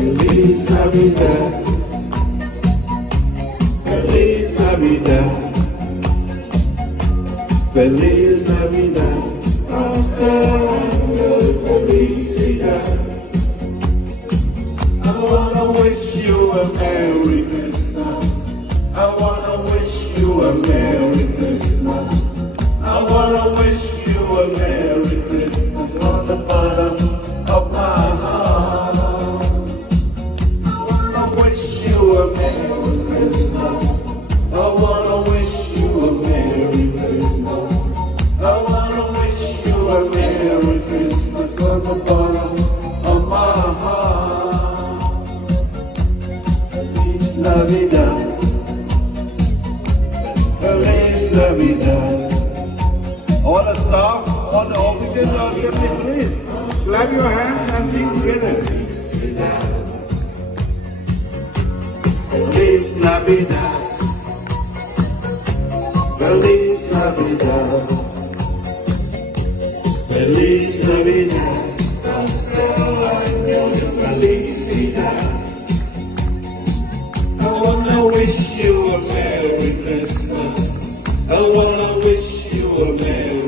Feliz Navidad. Feliz Navidad. Feliz Navidad. Prospero año de felicidad. I wanna wish you a Merry Christmas. I wanna wish you a Merry Christmas. I wanna wish you a Merry Christmas from the bottom of my heart. I wanna wish you a Merry Christmas. I wanna wish you a Merry Christmas. I wanna wish you a Merry Christmas from the bottom of my heart. Feliz Navidad. Feliz Navidad. All the staff, all the officers are assembly, please. Clap your hands and sing together. Feliz Navidad. Feliz Navidad. Feliz Navidad. Prospero año de felicidad. I wanna wish you a Merry Christmas. I wanna wish you a Merry